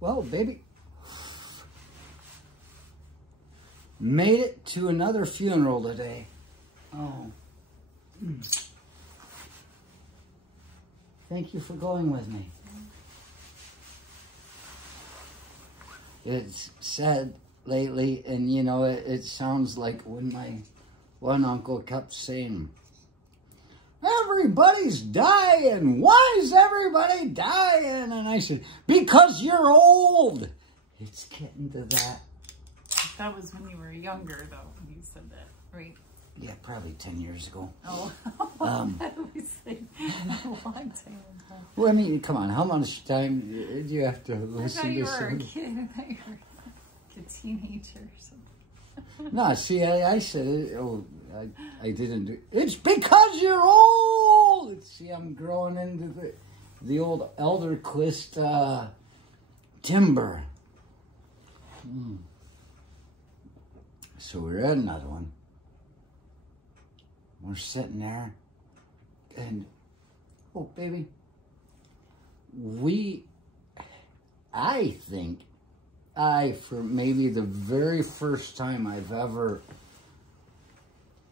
Well, baby, made it to another funeral today. Oh. Thank you for going with me. It's said lately, and you know, it sounds like when my one uncle kept saying, everybody's dying. Why is everybody dying? And I said, because you're old. It's getting to that. That was when you were younger, though, when you said that, right? Yeah, probably 10 years ago. Oh, that was like a long time ago. Well, I mean, come on. How much time do you have to listen I thought you to were a something? kid. I thought you were like a teenager or something. No, see, I said it. Oh, I didn't do it. It's because you're old. See, I'm growing into the old Elderquist timber. So we're at another one. We're sitting there, and oh, baby, I think, for maybe the very first time I've ever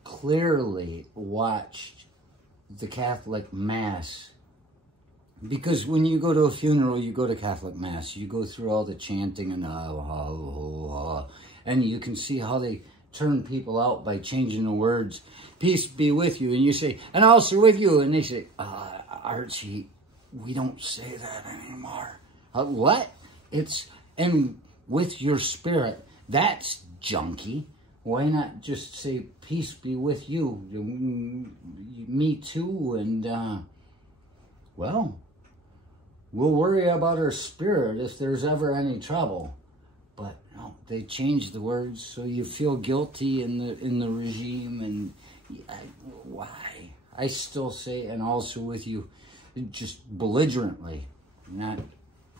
clearly watched the Catholic Mass, because when you go to a funeral, you go to Catholic Mass, you go through all the chanting and and you can see how they turn people out by changing the words, peace be with you, and you say, and also with you, and they say, Archie, we don't say that anymore. What? And with your spirit, that's junky. Why not just say, peace be with you, me too, and, well, we'll worry about our spirit if there's ever any trouble. But no, they changed the words, so you feel guilty in the regime, and why? I still say, and also with you, just belligerently, not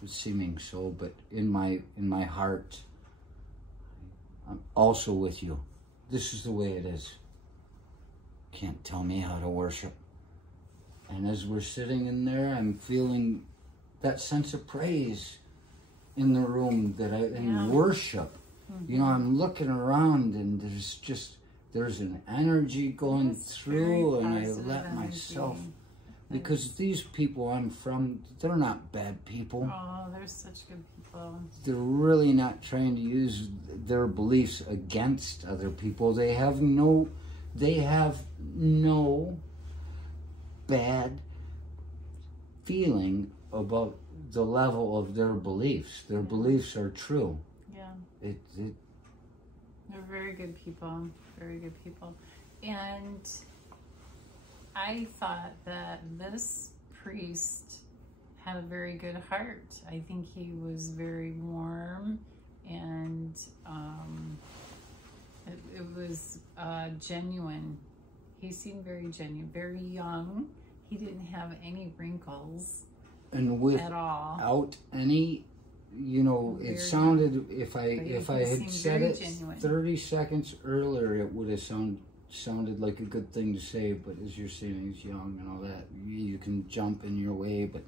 seeming so, but in my heart, I'm also with you. This is the way it is. Can't tell me how to worship. And as we're sitting in there, I'm feeling that sense of praise in the room, in worship. Mm-hmm. You know, I'm looking around, and there's an energy going through, and I let myself, because these people I'm from, they're not bad people. Oh, they're such good people. They're really not trying to use their beliefs against other people. They have no bad feeling about the level of their beliefs. Their beliefs are true. Yeah. They're very good people. Very good people. And I thought that this priest had a very good heart. I think he was very warm, and it was genuine. He seemed very genuine, very young. He didn't have any wrinkles. And at all. Without any, you know, it sounded, if I had said it genuine. 30 seconds earlier, it would have sounded like a good thing to say, but as you're saying, he's young and all that, you can jump in your way, but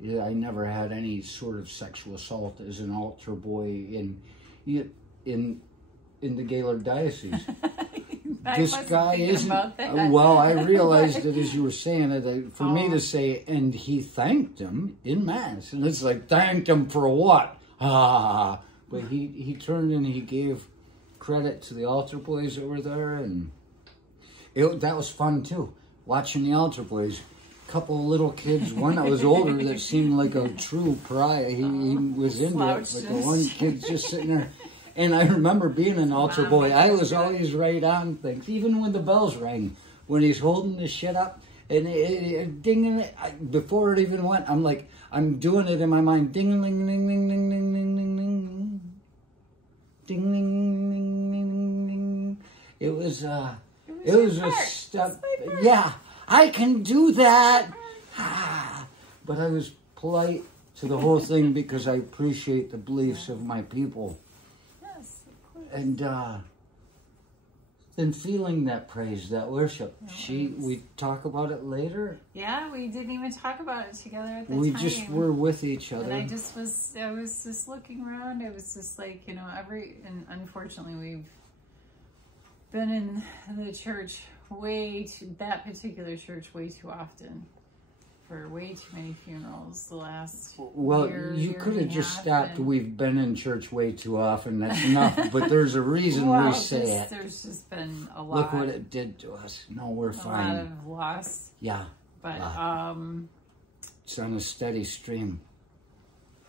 yeah, I never had any sort of sexual assault as an altar boy in the Gaylord Diocese. This guy isn't, well, I realized it as you were saying it, for me to say, and he thanked him in Mass, and it's like, thanked him for what? But he turned and he gave credit to the altar boys that were there, and that was fun too, watching the altar boys. A couple of little kids, one that was older that seemed like a true pariah, he was into it, but the one kid just sitting there. And I remember being an altar boy, I was always right on things, even when the bells rang, when he's holding the shit up, and it dinging it, before it even went, I'm like, I'm doing it in my mind, ding, ding, ding, ding, ding, ding, ding, ding, ding, ding, ding, ding, ding, ding. It was a step, yeah, I can do that, but I was polite to the whole thing because I appreciate the beliefs of my people. And than feeling that praise, that worship. We talk about it later. Yeah, we didn't even talk about it together at the We time. just were with each other. And I was just looking around. It was just like, you know, and unfortunately we've been in the church that particular church way too often. For way too many funerals the last year, you could have just stopped. And We've been in church way too often. That's enough. But there's a reason we say it. There's just been a lot. Look what it did to us. No, we're fine. A lot of loss. Yeah. But it's on a steady stream.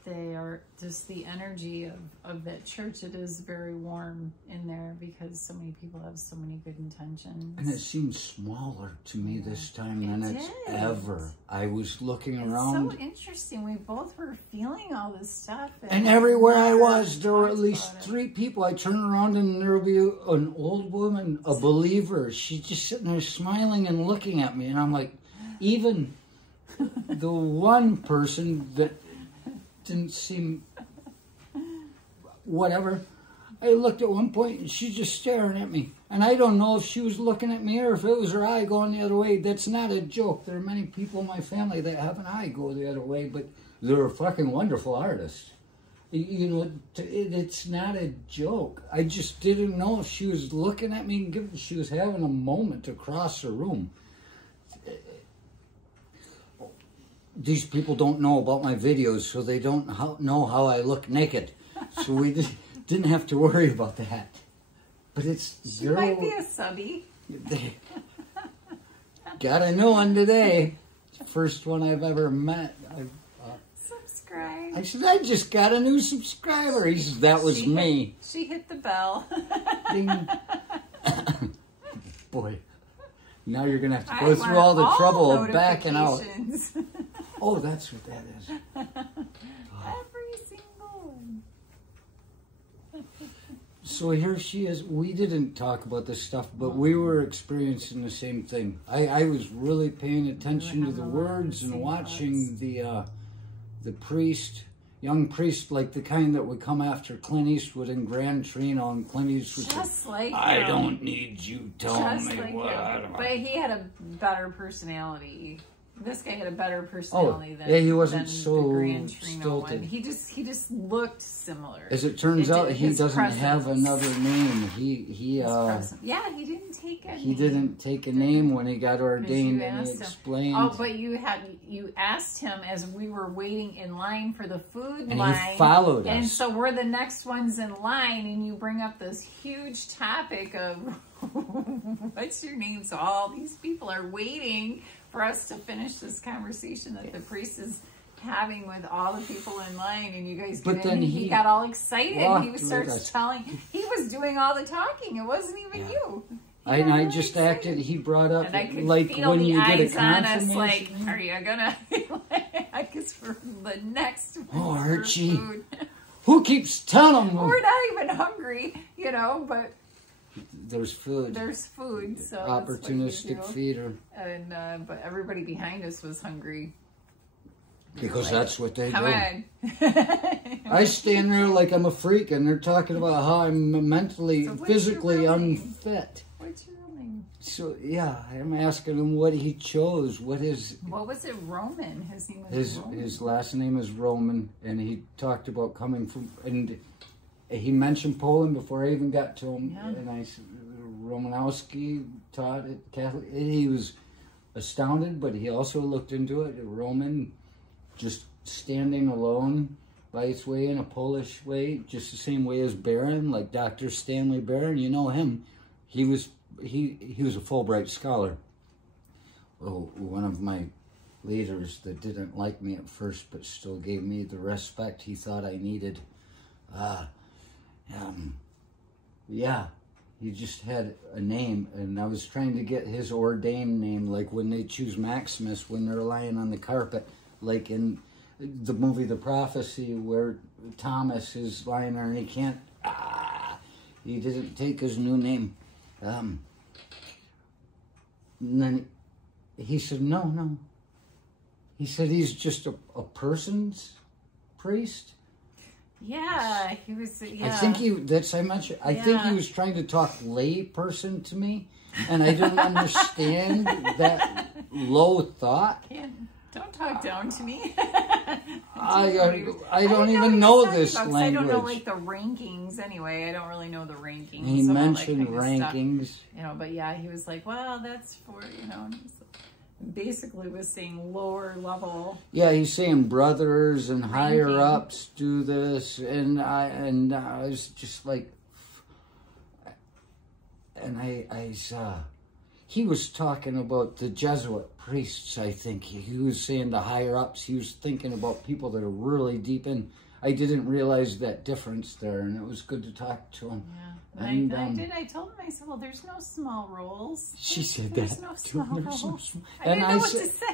They are just the energy of that church. It is very warm in there because so many people have so many good intentions. And it seems smaller to me this time than it's ever. I was looking around. It's so interesting. We both were feeling all this stuff. And everywhere I was, there were at least 3 people. I turn around and there would be an old woman, a believer. She's just sitting there smiling and looking at me. And I'm like, even the one person that didn't seem whatever. I looked at one point and she's just staring at me. And I don't know if she was looking at me or if it was her eye going the other way. That's not a joke. There are many people in my family that have an eye go the other way, but they're fucking wonderful artists. You know, it's not a joke. I just didn't know if she was looking at me and she was having a moment across the room. These people don't know about my videos, so they don't know how I look naked. So we didn't have to worry about that. But it's She might be a subby. Got a new one today. First one I've ever met. Subscribe. I said, I just got a new subscriber. He says, that was me. She hit the bell. Ding. Boy. Now you're going to have to go through all the trouble of backing out. Oh, that's what that is. Every single one. So here she is. We didn't talk about this stuff, but we were experiencing the same thing. I was really paying attention to the words and watching the priest, young priest, like the kind that would come after Clint Eastwood in Gran Torino, and Clint Eastwood just said, like I don't need you telling me like what I But he had a better personality. This guy had a better personality than he wasn't than so the Gran Torino stilted. one. He just looked similar. As it turns out, he doesn't have another name. He didn't take a He didn't take a name when he got ordained, and he explained. Oh, but you asked him as we were waiting in line for the food and line. he followed us. And so we're the next ones in line, and you bring up this huge topic of what's your name? So all these people are waiting for us to finish this conversation that the priest is having with all the people in line, and you guys get in, he got all excited. He starts telling, he was doing all the talking. It wasn't even you. I just acted, he brought up, and I could like feel when the you get a eyes on us, confirmation. like, are you gonna, because for the next oh, Archie, food. Who keeps telling them? We're not even hungry, you know, but there's food. There's food, so opportunistic feeder. And but everybody behind us was hungry. Because like, that's what they do. Come on. I stand there like I'm a freak, and they're talking about how I'm mentally, physically unfit. What's your real name? So yeah, I'm asking him what he chose. What was it? Roman. His name was Roman. His last name is Roman, and he talked about coming from, and he mentioned Poland before I even got to him. Yeah. And I said, Romanowski taught at Catholic. He was astounded, but he also looked into it. Roman, just standing alone by its way in a Polish way, just the same way as Barron, like Dr. Stanley Barron. You know him. He was a Fulbright scholar. Oh, one of my leaders that didn't like me at first, but still gave me the respect he thought I needed. Yeah, he just had a name, and I was trying to get his ordained name, like when they choose Maximus when they're lying on the carpet, like in the movie The Prophecy, where Thomas is lying there and he can't, he didn't take his new name. And then he said, no. He said he's just a person's priest. Yeah, he was. Yeah. I think I think he was trying to talk lay person to me, and I didn't understand that low thought. Don't talk down to me. I don't even know this language. I don't know like the rankings anyway. I don't really know the rankings. He mentioned rankings. You know, but yeah, he was like, well, that's for, you know, basically was saying lower level. Yeah, he's saying brothers and higher ups do this, and I was just like, and he was talking about the Jesuit priests, I think. He was saying the higher ups. He was thinking about people that are really deep in. I didn't realize that difference there, and it was good to talk to him. Yeah, and I told him, I said, well, there's no small roles. She said there's that. No small roles. And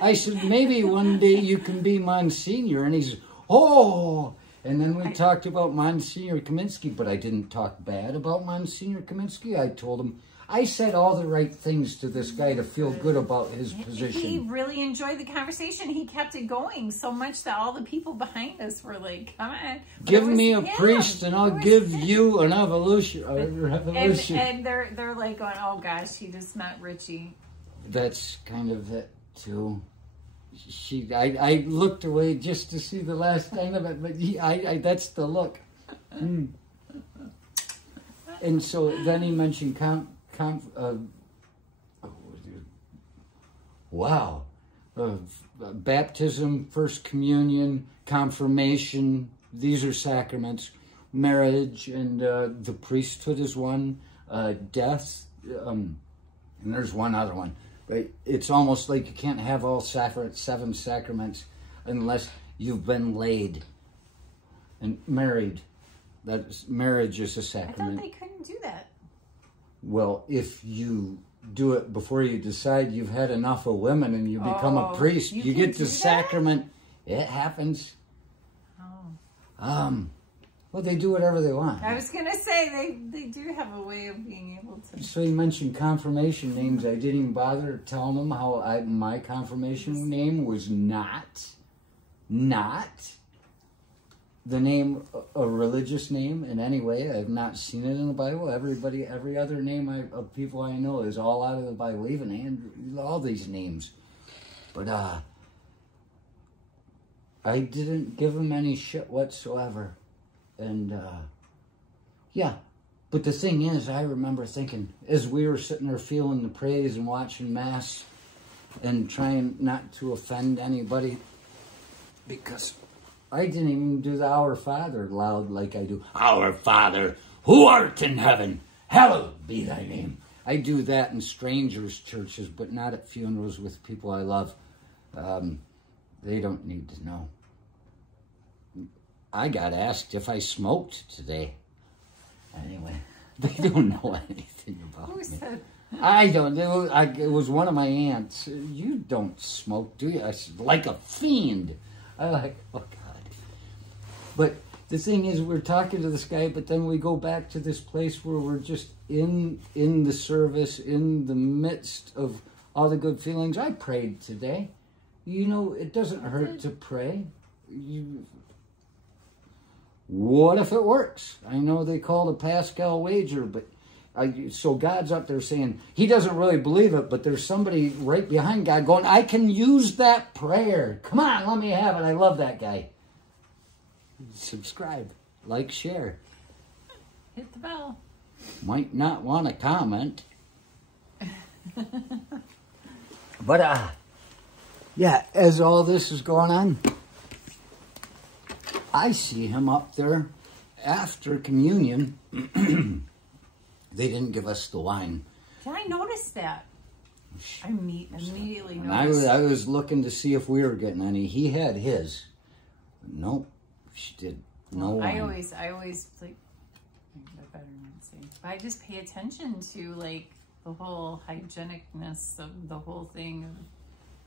I said, maybe one day you can be Monsignor. And he said, oh. And then we talked about Monsignor Kaminsky, but I didn't talk bad about Monsignor Kaminsky. I told him, I said all the right things to this guy to feel good about his position. He really enjoyed the conversation. He kept it going so much that all the people behind us were like, come on. Give me a priest and I'll give you an revolution. And they're like going, oh gosh, he just met Richie. That's kind of it too. I looked away just to see the last end of it, but that's the look. And so then he mentioned baptism, first communion, confirmation. These are sacraments. Marriage and the priesthood is one. Death, and there's one other one. But it's almost like you can't have all 7 sacraments unless you've been laid and married. Marriage is a sacrament. I thought they couldn't do that. Well, if you do it before you decide you've had enough of women and you become a priest, you get the sacrament. It happens. Oh. Well, they do whatever they want. I was going to say, they do have a way of being able to. So you mentioned confirmation names. I didn't even bother telling them how my confirmation name was not the name, a religious name in any way. I've not seen it in the Bible. Every other name of people I know is all out of the Bible, even Andrew, all these names. But I didn't give them any shit whatsoever. And yeah, but the thing is, I remember thinking, as we were sitting there feeling the praise and watching Mass and trying not to offend anybody, because I didn't even do the Our Father loud like I do. Our Father, who art in heaven, hallowed be thy name. I do that in strangers' churches, but not at funerals with people I love. They don't need to know. I got asked if I smoked today. Anyway, they don't know anything about Who me. said? I don't. It was one of my aunts. You don't smoke, do you? I said, like a fiend. I like, oh God. But the thing is, we're talking to this guy, but then we go back to this place where we're just in the service, in the midst of all the good feelings. I prayed today. You know, it doesn't hurt to pray. What if it works? I know they call it a Pascal wager, but so God's up there saying he doesn't really believe it, but there's somebody right behind God going, I can use that prayer. Come on, let me have it. I love that guy. Subscribe, like, share. Hit the bell. Might not want to comment. But, yeah, as all this is going on, I see him up there after communion. They didn't give us the wine. Can I notice that? I immediately noticed. I was looking to see if we were getting any. He had his. Nope, she did no wine. I always like. I better not say. I just pay attention to like the whole hygienicness of the whole thing of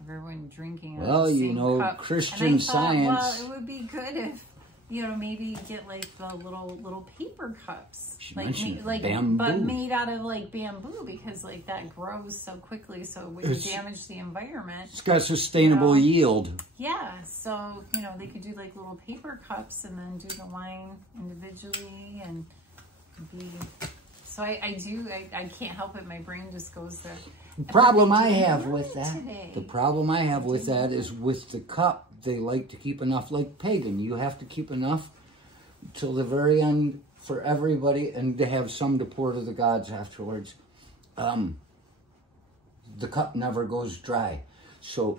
everyone drinking. Well, you know, cup. Christian and I thought, Science. Well, it would be good if you know, maybe get like the little paper cups, She like mentioned like bamboo. but made out of like bamboo, because like that grows so quickly, so it wouldn't damage the environment. It's got sustainable yield. Yeah, so you know, they could do like little paper cups and then do the wine individually and be. So I can't help it. My brain just goes there. The problem I have with that is with the cup, they like to keep enough, like pagan. You have to keep enough till the very end for everybody, and to have some to pour to the gods afterwards. The cup never goes dry. So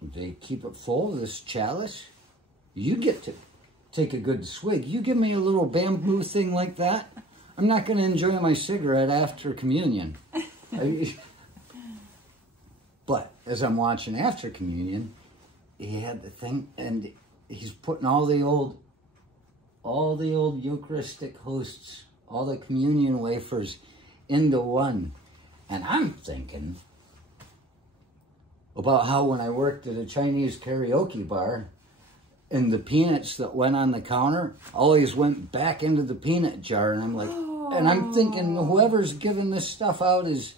they keep it full, this chalice. You get to take a good swig. You give me a little bamboo thing like that, I'm not going to enjoy my cigarette after communion. But as I'm watching after communion, he had the thing, and he's putting all the old Eucharistic hosts, all the communion wafers into one. And I'm thinking about how when I worked at a Chinese karaoke bar, and the peanuts that went on the counter always went back into the peanut jar. And I'm like, and I'm thinking whoever's giving this stuff out is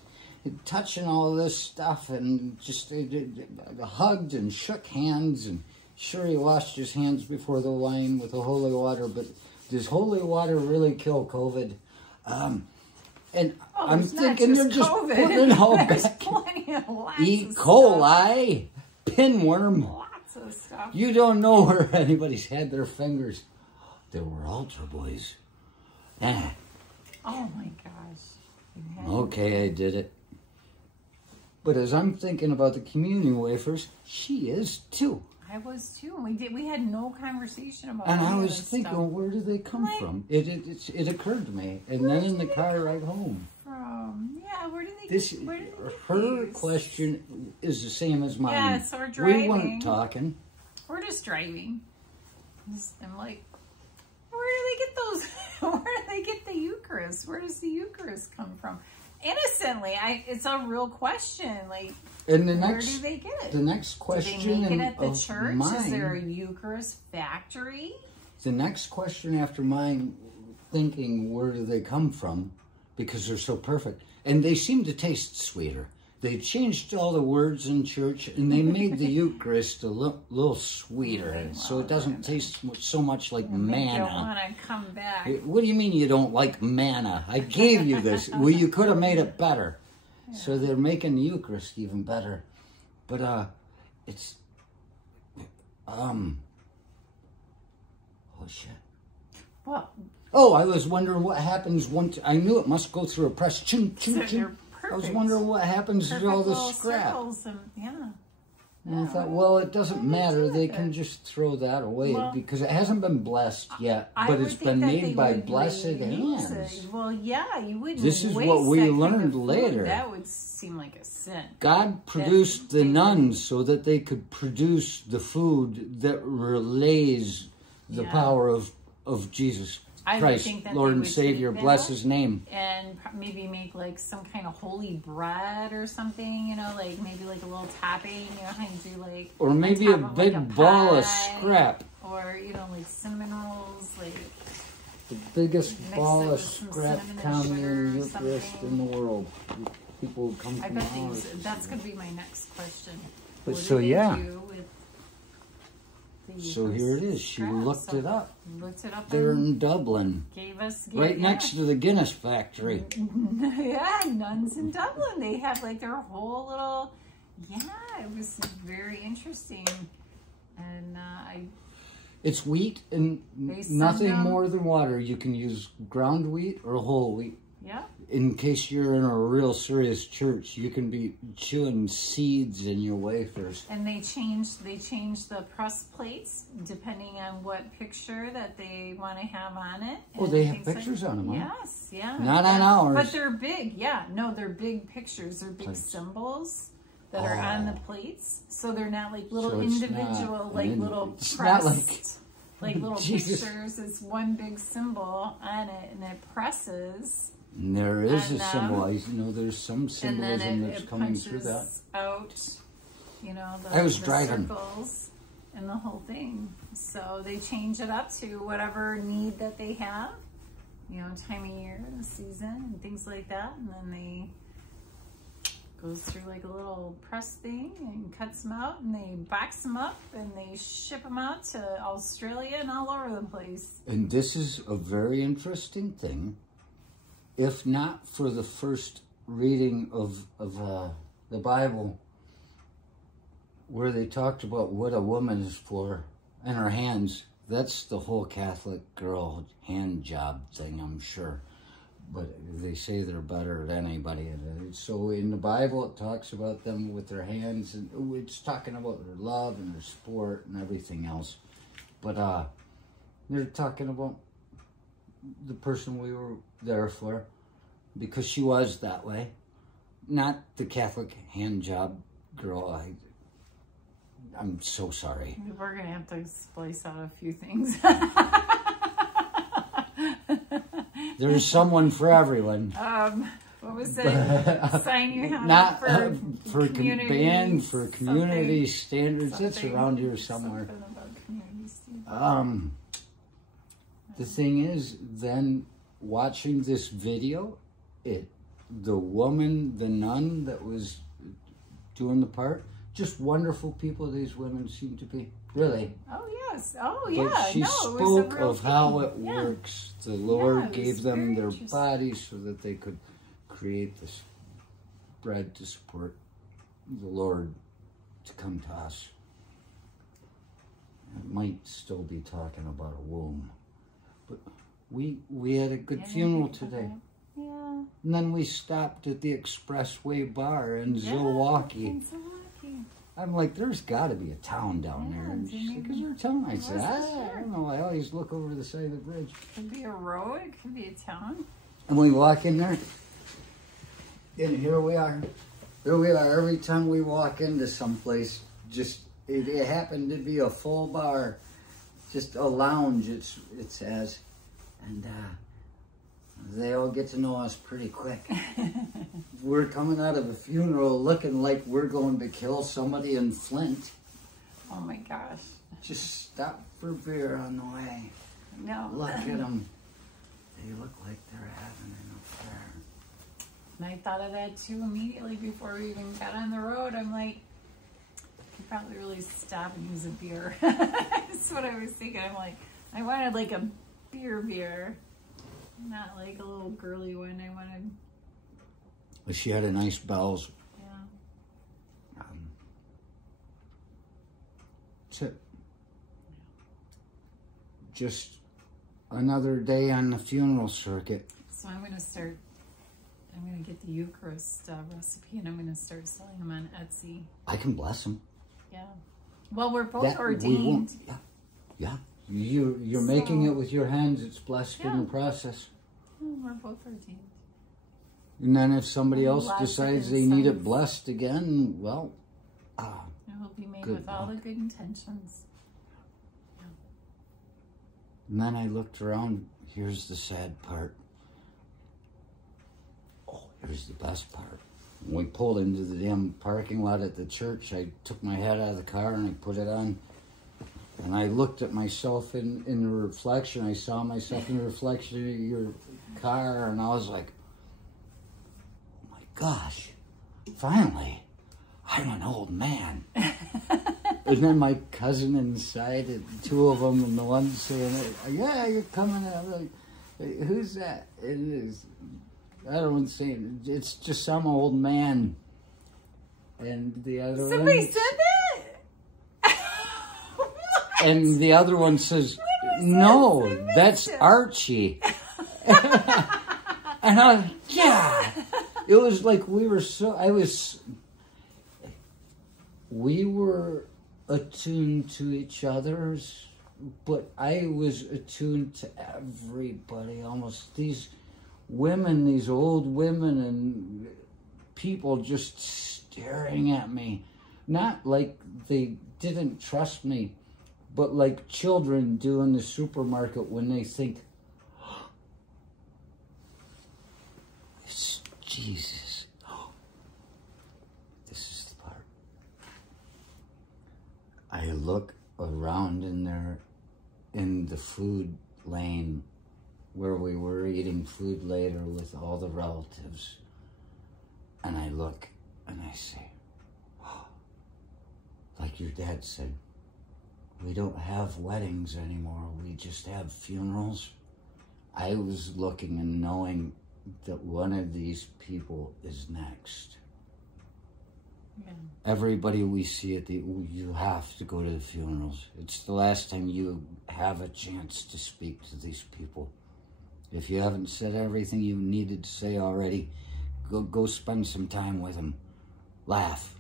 touching all this stuff, and just hugged and shook hands, and sure, he washed his hands before the wine with the holy water, but does holy water really kill COVID? And I'm thinking they're just putting it all back. E. coli, pinworm, lots of stuff. You don't know where anybody's had their fingers. They were altar boys. Oh my gosh. Okay, I did it. But as I'm thinking about the communion wafers, she is too. I was too. We had no conversation about. And I was thinking, where do they come from? It occurred to me, and then in the car ride home. Where do they? Her question is the same as mine. Yeah, so we're driving. We weren't talking. We're just driving. I'm like, where do they get those? Where do they get the Eucharist? Where does the Eucharist come from? Innocently, it's a real question. Like, and where do they get it? The next question, do they make it at the church? Mine, is there a Eucharist factory? The next question after mine, thinking where do they come from, because they're so perfect, and they seem to taste sweeter. They changed all the words in church, and they made the Eucharist a little sweeter, so it doesn't taste so much like manna. You want to come back. What do you mean you don't like manna? I gave you this. Well, you could have made it better. Yeah. So they're making the Eucharist even better. But it's oh shit. Well. Oh, I was wondering what happens once. I knew it must go through a press. Ching, ching, ching. I was wondering what happens to all the scrap. And I thought, well, it doesn't matter. They can just throw that away because it hasn't been blessed yet, but it's been made by blessed hands. Well, yeah, you wouldn't. This is what we learned later. That would seem like a sin. God produced the nuns so that they could produce the food that relays the power of Jesus Christ, Lord and Savior, bless his name. And maybe make like some kind of holy bread or something, you know, like maybe like a little topping, you know, how you do like. Or maybe a big ball of scrap. Or, you know, like cinnamon rolls, like. The biggest ball of scrap communion Eucharist in the world. People come from ours. That's going to be my next question. But what so, yeah. So here it is. She looked it up. Looked it up. They're in Dublin. Right next to the Guinness factory. Yeah, nuns in Dublin. They have like their whole little. Yeah, it was very interesting, and It's wheat and nothing more than water. You can use ground wheat or whole wheat. Yeah. In case you're in a real serious church, you can be chewing seeds in your wafers. And they changed the press plates depending on what picture that they want to have on it. Oh, they have pictures on them, huh? Yes, yeah. Not on ours. But they're big, yeah. No, they're big pictures. They're big symbols that are on the plates. So they're not like little individual, like little pressed, like little pictures. It's one big symbol on it, and it presses. And there is a symbol. You know, there's some symbolism that's coming through that. Out, you know, I was driving. Circles. and the whole thing. So they change it up to whatever need that they have, you know, time of year, the season, and things like that. And then they goes through like a little press thing and cuts them out, and they box them up and they ship them out to Australia and all over the place. And this is a very interesting thing. If not for the first reading of the Bible, where they talked about what a woman is for and her hands, that's the whole Catholic girl hand job thing, I'm sure. But they say they're better than anybody. So in the Bible, it talks about them with their hands, and it's talking about their love and their sport and everything else. But they're talking about the person we were there for, because she was that way. Not the Catholic hand job girl. I'm so sorry. We're going to have to splice out a few things. There's someone for everyone. What was it? Sign you have Not for community, for community standards. It's around here somewhere. The thing is, then watching this video, the woman, the nun that was doing the part, just wonderful people these women seem to be. Really. Oh, yes. Oh, yeah. But she spoke of how it works. The Lord gave them their bodies so that they could create this bread to support the Lord to come to us. It might still be talking about a womb. But we had a good funeral today. Yeah. And then we stopped at the Expressway Bar in Zilwaukee. I'm like, there's got to be a town down there. And she's like, is there a town? I said, I don't know. I always look over the side of the bridge. Could be a road. It could be a town. And we walk in there, and here we are. Here we are. Every time we walk into someplace, just it happened to be a full bar, just a lounge. It says, and they all get to know us pretty quick. We're coming out of a funeral looking like we're going to kill somebody in Flint. Oh my gosh. Just stop for beer on the way. No. Look at them. They look like they're having an affair. And I thought of that too immediately before we even got on the road. I'm like, I could probably really stop and use a beer. That's what I was thinking. I'm like, I wanted like a beer. Not like a little girly one. I wanted. But she had a nice bells. Yeah. That's it. Just another day on the funeral circuit. So I'm going to get the Eucharist recipe, and I'm going to start selling them on Etsy. I can bless them. Yeah. Well, we're both ordained. Yeah. You're making it with your hands. It's blessed in the process. We're both ordained. And then if somebody else decides they need it blessed again, well, it will be made with all the good intentions. Yeah. And then I looked around. Here's the sad part. Oh, here's the best part. When we pulled into the damn parking lot at the church, I took my head out of the car and I put it on. And I looked at myself in the reflection. I saw myself in the reflection of your car, and I was like, oh my gosh, finally, I'm an old man. And then my cousin inside, and two of them, and the one saying, yeah, you're coming. And I'm like, who's that? And the other one saying, it's just some old man. And the other one... Somebody said that? And the other one says, no, that's Archie. And I was, yeah. It was like we were attuned to each other's, but I was attuned to everybody almost. These women, these old women and people just staring at me. Not like they didn't trust me, but like children do in the supermarket when they think, oh, it's Jesus. Oh, this is the part. I look around in the food lane where we were eating food later with all the relatives. And I look and I say, oh, like your dad said, we don't have weddings anymore. We just have funerals. I was looking and knowing that one of these people is next. Yeah. Everybody we see you have to go to the funerals. It's the last time you have a chance to speak to these people. If you haven't said everything you needed to say already, go spend some time with them. Laugh.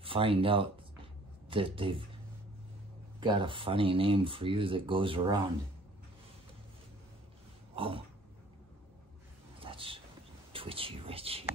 Find out that they've got a funny name for you that goes around. Oh, that's Twitchy Richie.